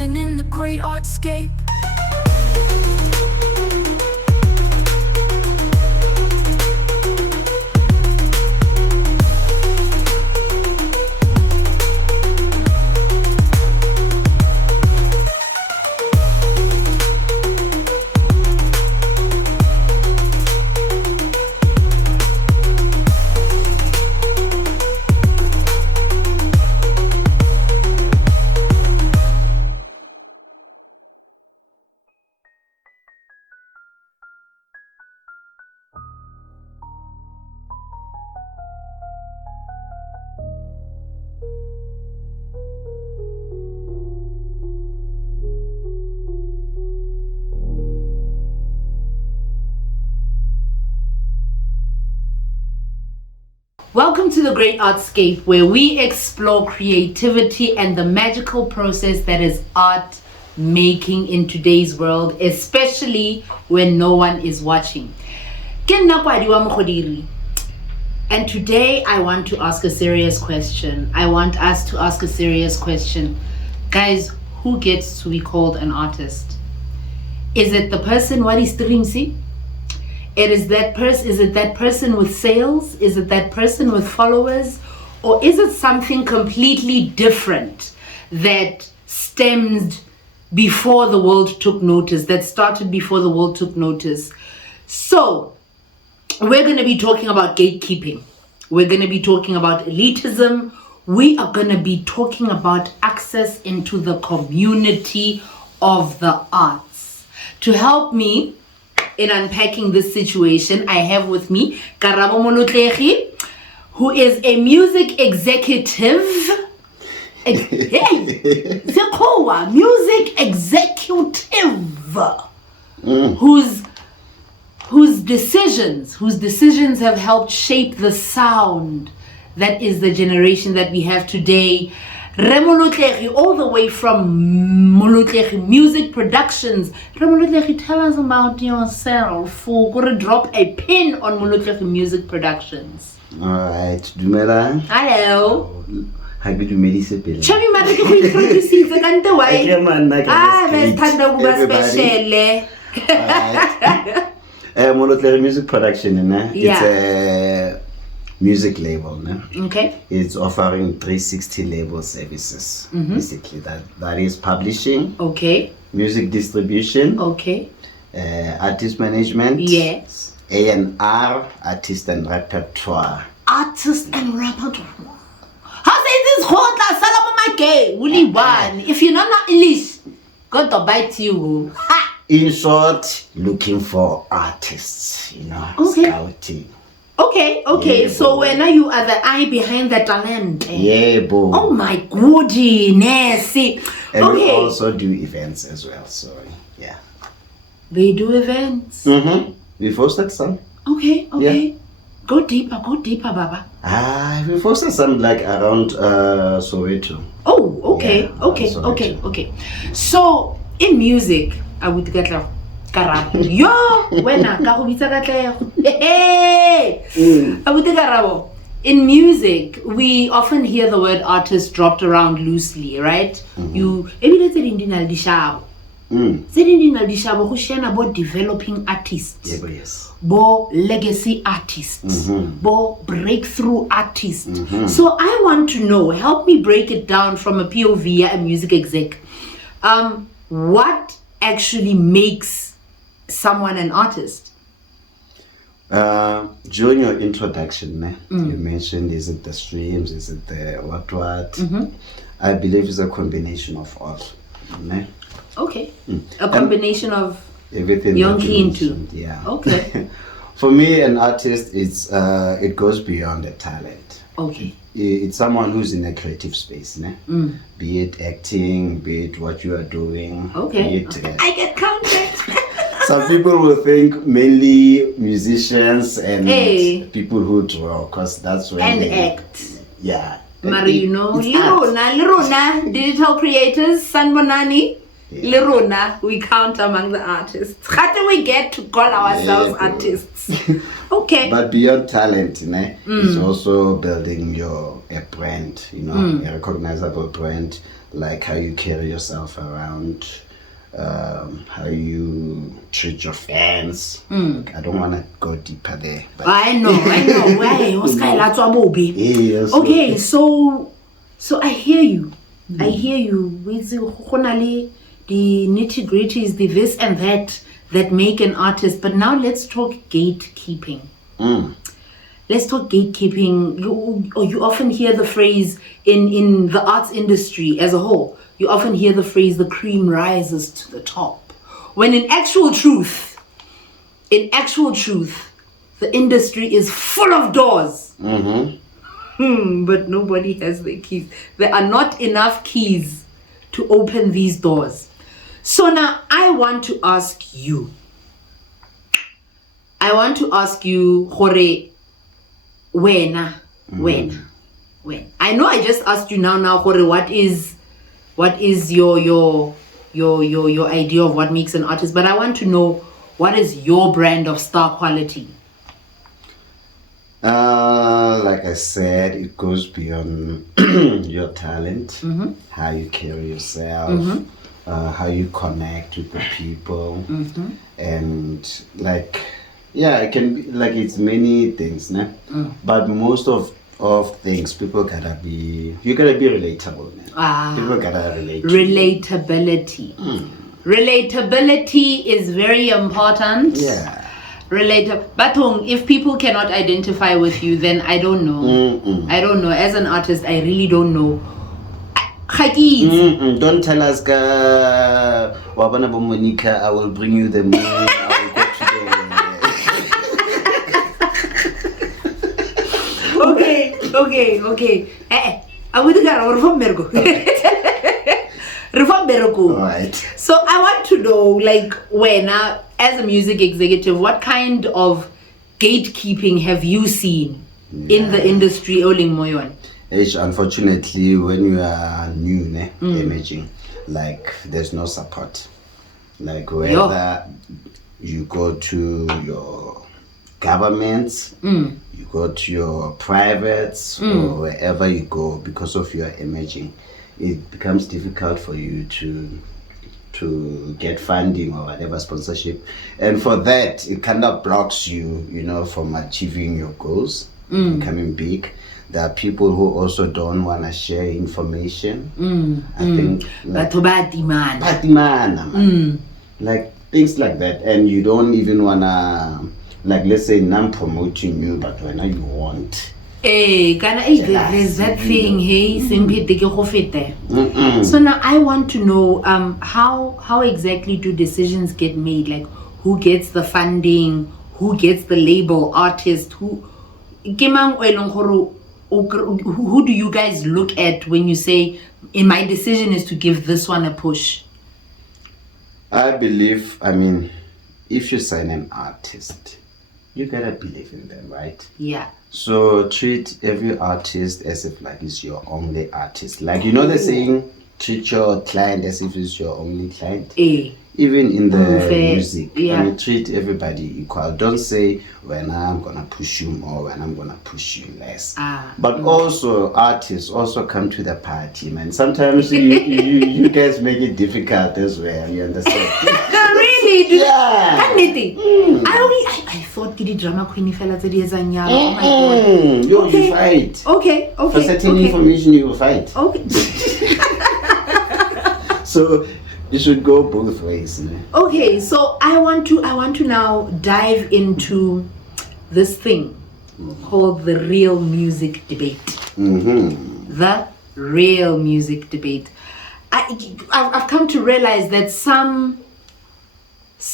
dancing in the Great Artscape. Welcome to the Great Artscape, where we explore creativity and the magical process that is art making in today's world, especially when no one is watching. Ke nna Kwadi wa Mogodiri. And today I want to ask a serious question. I want us to ask a serious question. Guys, who gets to be called an artist? Is it the person what is streaming? Is it that person with sales? Is it that person with followers? Or is it something completely different that stemmed before the world took notice, that started before the world took notice? So, we're going to be talking about gatekeeping. We're going to be talking about elitism. We are going to be talking about access into the community of the arts. To help me in unpacking this situation, I have with me Karabo Molotlegi, who is a music executive. Music executive, whose decisions have helped shape the sound that is the generation that we have today. Molotlegi, all the way from Molotlegi Music Productions. Molotlegi, tell us about yourself. We're going to drop a pin on Molotlegi Music Productions. Alright, Dumela. Hello. Happy to meet you. Chami mara ke go introduce the kante why? Besithanda kuba special. Molotlegi Music Production, it's a music label, Okay. It's offering 360 label services. Basically, that is publishing, Okay. music distribution, Okay. artist management, Yes. A&R, artist and repertoire. Artist and repertoire. How say this hot salamo my gay? Only one. If you're not English, God to bite you. Ha! In short, looking for artists, scouting. Okay. Yeah, So boy. when you are the eye behind the talent. Yeah, boy. Oh my goodness. And we Okay. also do events as well, so yeah. They do events. We hosted some. Okay. Yeah. Go deeper, Baba. We hosted some like around Soweto. Oh, okay. Yeah, Okay. So in music, I would get like Karabo. Yo, wena ka go bitsa Katlego. Hey. I would Karabo. In music, we often hear the word artist dropped around loosely, right? You evidence in dinal dishabo. Dinal dishabo go shena about developing artists. Yeah, but yes. Bo legacy artists, bo breakthrough artists. So I want to know, help me break it down from a POV, a music exec. What actually makes someone an artist? During your introduction, you mentioned, is it the streams, is it the what? I believe it's a combination of all. Okay. A combination of everything you're that you keen to. mentioned, yeah. Okay. For me, an artist, it goes beyond the talent. Okay. It's someone who's in a creative space, be it acting, be it what you are doing. Okay. Be it, I get counted. some people will think mainly musicians and Hey. people who draw, because that's when And they act. Yeah. Mari, It's art. Lirona, digital creators, Sanbonani. Lerona, we count among the artists. How do we get to call ourselves artists? Okay. But beyond talent, it's also building a brand, a recognizable brand, like how you carry yourself around, how you treat your fans. I don't want to go deeper there. But I know. Okay, so I hear you. I hear you. With the nitty-gritties, the this and that make an artist. But now let's talk gatekeeping. Let's talk gatekeeping. You often hear the phrase in the arts industry as a whole. You often hear the phrase, the cream rises to the top. When in actual truth, the industry is full of doors. But nobody has the keys. There are not enough keys to open these doors. So now I want to ask you, Hore, when? I know I just asked you now, Hore, what is your idea of what makes an artist? But I want to know, what is your brand of star quality? Like I said, it goes beyond your talent, how you carry yourself, how you connect with the people, and it can be it's many things, but most of things, you gotta be relatable, people gotta relate. Relatability. Relatability is very important. But if people cannot identify with you, then I don't know. I don't know. As an artist, I really don't know. Don't tell us, Wabana Monica, I will bring you the money. I will go to Okay. I would Right. So I want to know, when as a music executive, what kind of gatekeeping have you seen in the industry, Oling Moyon? Unfortunately, when you are new, emerging, there's no support. Whether you go to your governments, you go to your privates, or wherever you go, because of your emerging, it becomes difficult for you to get funding or whatever sponsorship, and for that it kind of blocks you, from achieving your goals, becoming big. There are people who also don't want to share information. I think things like that, and you don't even want to, let's say, I'm promoting you, but when you want. There's that thing, So now I want to know, how exactly do decisions get made? Who gets the funding? Who gets the label? Artist? Who do you guys look at when you say, my decision is to give this one a push? I believe, if you sign an artist, you gotta believe in them, right? Yeah. So treat every artist as if it's your only artist. The saying, treat your client as if it's your only client. Even in the music, treat everybody equal. Don't say when I'm gonna push you more, when I'm gonna push you less. But also artists also come to the party, man. Sometimes you guys make it difficult as well. You understand? Really? Yeah. I thought Gidi drama queen fella said yes and yeah. Oh my god. You fight. Okay. For certain information you will fight. Okay. So you should go both ways. Okay, so I want to now dive into this thing called the real music debate. The real music debate. I've come to realize that some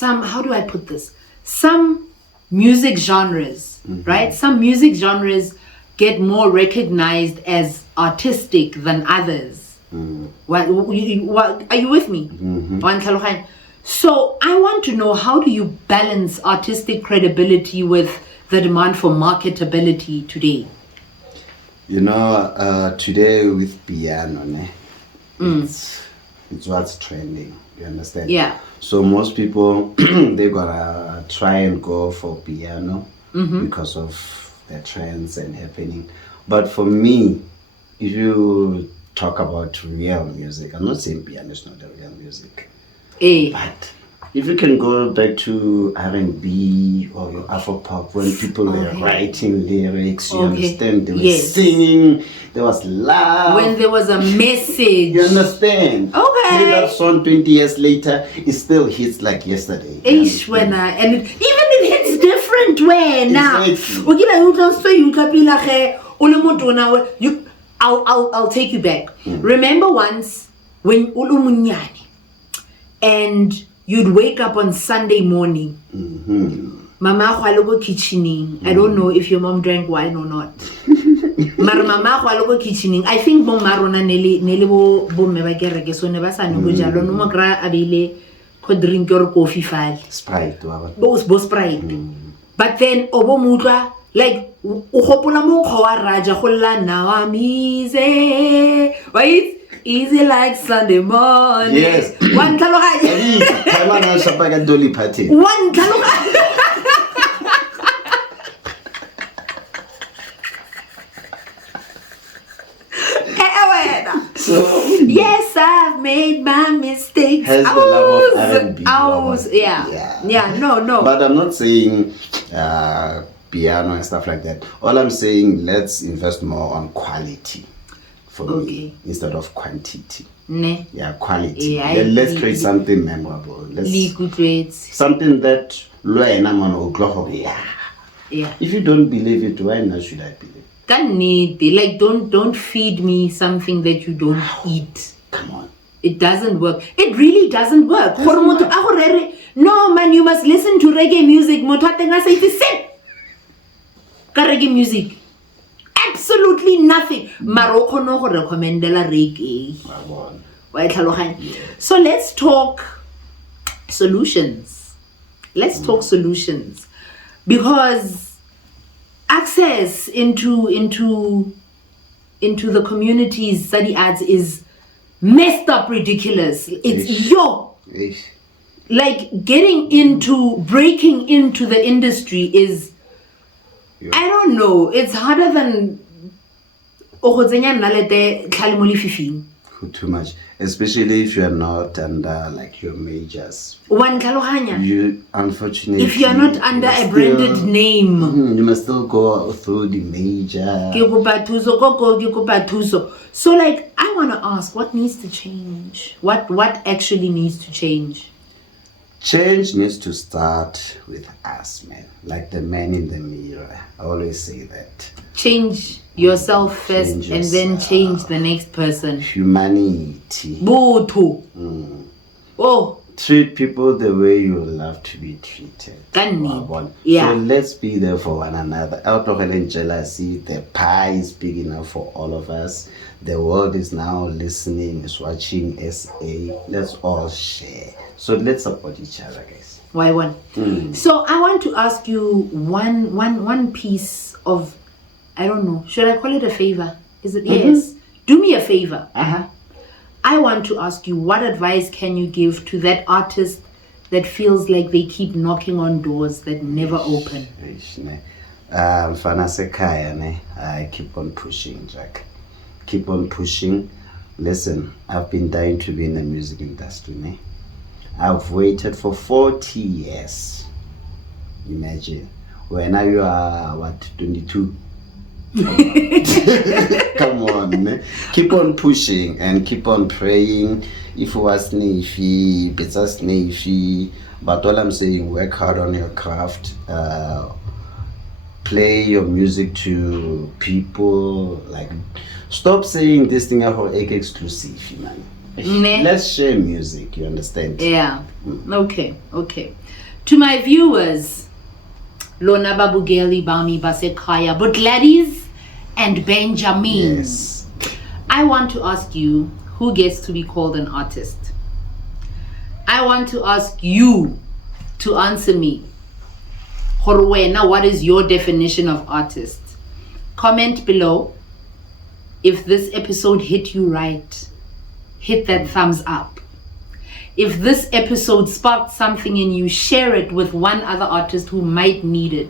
how do I put this? Some music genres, right? Some music genres get more recognized as artistic than others. What are you with me? So I want to know, how do you balance artistic credibility with the demand for marketability today? Today with piano, it's what's trending. You understand? Yeah. So most people, they're gonna try and go for piano because of the trends and happening. But for me, if you talk about real music, I'm not saying piano is not a real music. But if you can go back to R&B or your Afro pop, when people were writing lyrics, you understand, they were singing, there was love. When there was a message. You understand? Okay. Play that song 20 years later, it still hits like yesterday. And even it hits different way now. I'll take you back. Remember once when ulumunyani and you'd wake up on Sunday morning. Mama go kitchening. I don't know if your mom drank wine or not. Mama go kitchening. I think bo marona nele bo me ba kereke so ne ba sa no jalo no mo kra abile go drink your coffee file. Sprite Bo Sprite. But then obo mutwa like o gopola mo go wa raja go la now I'm easy. Right? Easy like Sunday morning. Yes. One tlhaloganyo. One tlhaloganyo. So yes, I've made my mistakes. Has the love of R&B. No. But I'm not saying piano and stuff like that. All I'm saying, let's invest more on quality for me instead of quantity. Yeah, quality. Yeah, let's create something memorable. Something that if you don't believe it, why not should I believe? Like don't feed me something that you don't eat. Come on. It doesn't work. It really doesn't work. No man, you must listen to reggae music. Reggae music. Absolutely nothing. Maroko no go recommendela reggae. So let's talk solutions. Because access into the communities study ads is messed up ridiculous. It's like breaking into the industry is I don't know, it's harder than too much, especially if you are not under like your majors. You unfortunately, if you are not under a branded name, you must still go through the major. So like I want to ask, what needs to change? What actually needs to change? Change needs to start with us, man. Like the man in the mirror. I always say that. Change yourself first and then change the next person. Humanity. Boto. Oh. Treat people the way you love to be treated. Yeah. So let's be there for one another. Out of jealousy, the pie is big enough for all of us. The world is now listening, is watching SA. Let's all share. So let's support each other, guys. Why one? So I want to ask you one piece of, I don't know, should I call it a favor? Is it? Yes. Do me a favor. I want to ask you, what advice can you give to that artist that feels like they keep knocking on doors that never open? I keep on pushing, Jack. Keep on pushing. Listen, I've been dying to be in the music industry. I've waited for 40 years. Imagine. When now you are, 22? Come on. Keep on pushing and keep on praying. If you was sneefy, better sneefy. But all I'm saying, work hard on your craft. Play your music to people. Like, stop saying this thing for exclusive, man. Let's share music, you understand? Yeah. Okay. To my viewers, Lona Babugeli Bami Basekaya, but ladies and Benjamin. Yes. I want to ask you, who gets to be called an artist? I want to ask you to answer me. Horwena, what is your definition of artist? Comment below. If this episode hit you right, hit that thumbs up. if this episode sparked something in you, share it with one other artist who might need it.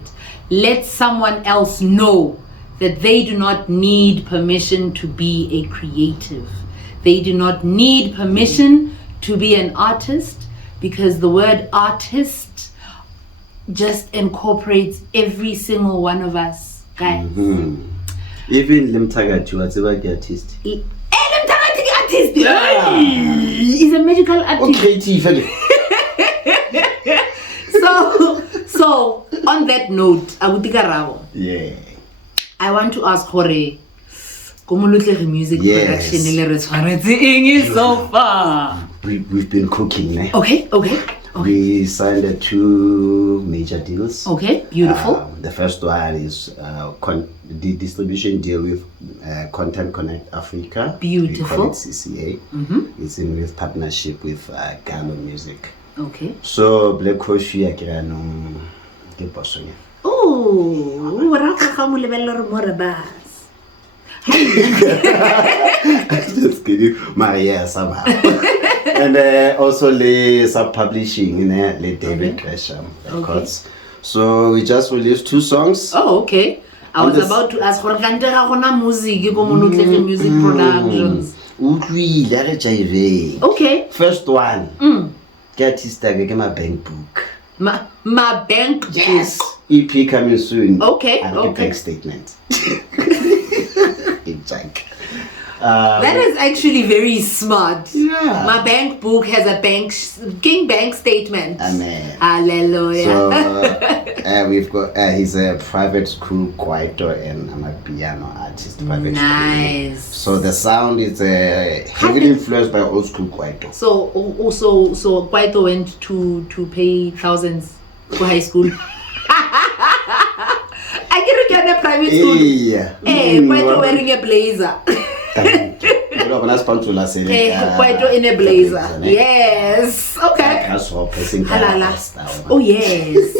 Let someone else know that they do not need permission to be a creative. They do not need permission to be an artist, because the word artist just incorporates every single one of us, guys. Even Limtagati, whatever the artist. Artist. Yeah. He's a magical artist. Creative. So on that note, Karabo. Yeah. I want to ask Hore, Molotlegi music production is so far. We've been cooking, eh? Okay. We signed 2 major deals. Okay, beautiful. The first one is the distribution deal with Content Connect Africa. Beautiful. We call it CCA. It's in with partnership with Karabo Music. Okay. So Black Coffee Akirano Keposone. Oh, Just kidding. Maria Sama. And also the sub-publishing, the David Gresham Records. So we just released 2 songs. Oh, okay. I was about to ask for music productions. Okay. First one. Get his tag, my bank book. My bank book. Yes. EP coming soon. Okay. And bank statement. Jack. That is actually very smart. Yeah. My bank book has a bank statement. Amen. Hallelujah. So we've got he's a private school kwaito and I'm a piano artist. Private nice. School. So the sound is heavily influenced by old school kwaito. So kwaito went to pay thousands for high school. I can get a private school. Yeah. Kwaito wearing a blazer. Kwaito in a blazer. Yes. Okay. Oh yes.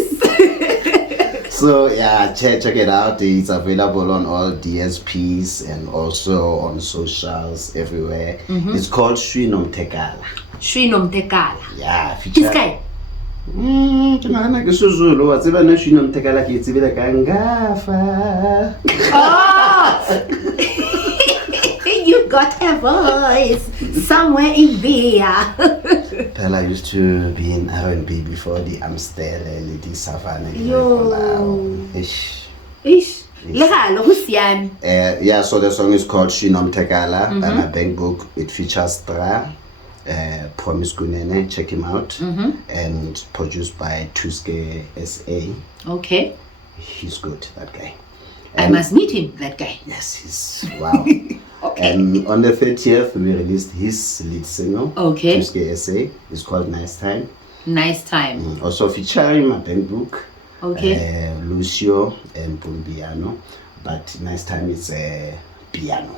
So yeah, check it out. It's available on all DSPs and also on socials everywhere. It's called Shwinomtekala. Yeah. This guy. You got a voice somewhere in there. Pella used to be in R&B before the Amstel, Lady Savannah. Ish. Yeah, so the song is called Shwinomtekala, and a bank book. It features Tra, Promise Kunene, check him out, and produced by Tuske SA. Okay. He's good, that guy. I must meet him, that guy. Yes, he's wow. Okay. And on the 30th, we released his lead single. Okay. Tuske SA. It's called Nice Time. Nice Time. Also featuring my bank book. Okay. Lucio and Pumbiano. But Nice Time is piano.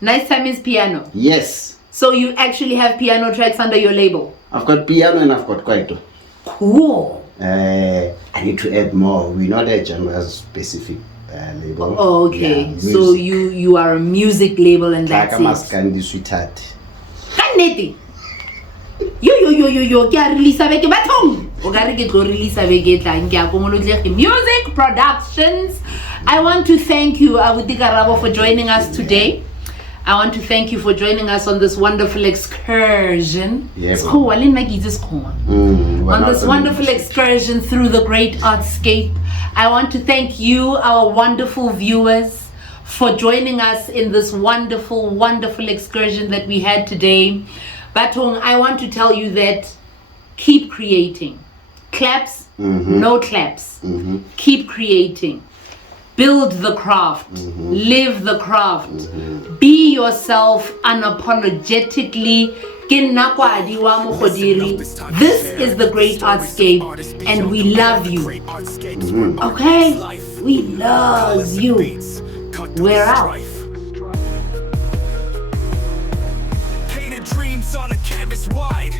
Nice Time is piano? Yes. So you actually have piano tracks under your label? I've got piano and I've got kwaito. Cool. I need to add more. We're not a genre specific label. Oh, okay. Yeah, so you are a music label and that's it. Maskandi sweetheart. Kaneti. Yo, ke a release beke bathong. O ka re ke tlo release beke tlang ke a ko Molotlegi Music Productions. I want to thank you, Karabo, for joining us today. I want to thank you for joining us on this wonderful excursion. Yeah, on this wonderful excursion through the Great Artscape. I want to thank you, our wonderful viewers, for joining us in this wonderful, wonderful excursion that we had today. Batong, I want to tell you that keep creating. Claps, no claps. Keep creating. Build the craft, live the craft, be yourself unapologetically. Kwadi Mogodiri. This is the Great Artscape, and we love you. Okay? We love you. We're out. Painted dreams on a canvas wide.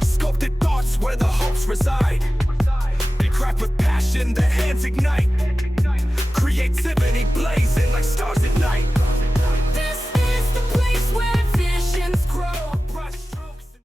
Sculpted thoughts where the hopes reside. They craft with passion, their hands ignite.